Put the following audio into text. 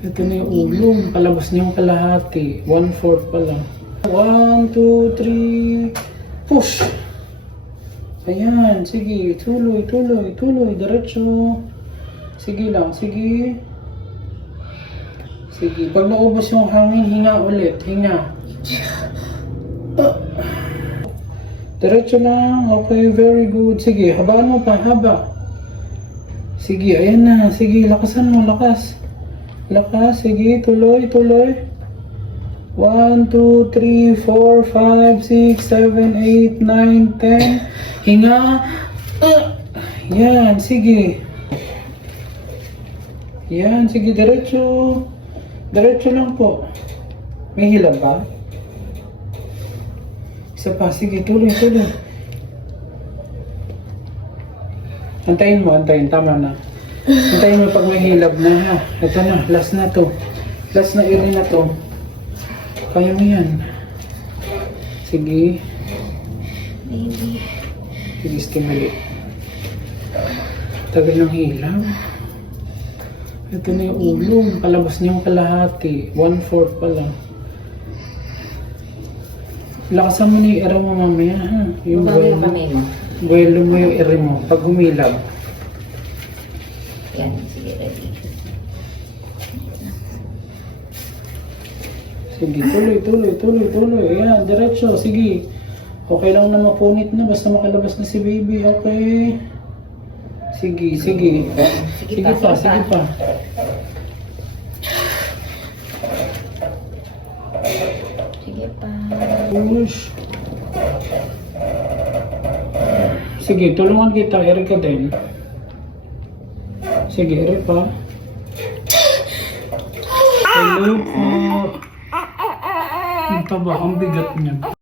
Ito na yung ulo. Palabas niya yung kalahati. 1/4 pala. 1, 2, 3. Push! Ayan. Sige. Tuloy, tuloy, tuloy. Diretso. Sige lang. Sige. Sige. Pag naubos yung hangin, hinga ulit. Hinga. Diretso lang. Okay. Very good. Sige. Habaan mo pa. Haba. Sige. Ayan na. Sige. Lakasan mo. Lakas. Lakas, sige, tuloy, tuloy. 1, 2, 3, 4, 5, 6, 7, 8, 9, 10. Hinga. Yan, sige. Yan, sige, diretso. Diretso lang po. May hilab ba? Isa pa, sige, tuloy, tuloy. Antayin mo, antayin, tama na. Hintayin mo pag may hilab na ha. Ito na, last na to. Last na iri na to. Kaya mo yan. Sige. Baby. Sige, stimulate. Tagal ng hilab. Ito na yung ulo. Palabas niya yung kalahati. 1/4 pala. Lakasan mo na yung ira mo mamaya ha. Yung Magkano yung kamay mo? buwelo mo yung ira mo. Pag humilab. Yan, sige, ready. Sige, tuloy, tuloy, tuloy, tuloy. Ayan, diretso. Sige. Okay lang na mapunit na. Basta makalabas na si baby. Okay. Sige, sige. Sige pa, sige pa. Sige pa. Push. Sige, tulungan kita. Eri ka din. Sige, eri pa. Hello po. Ang taba, ang bigat niya.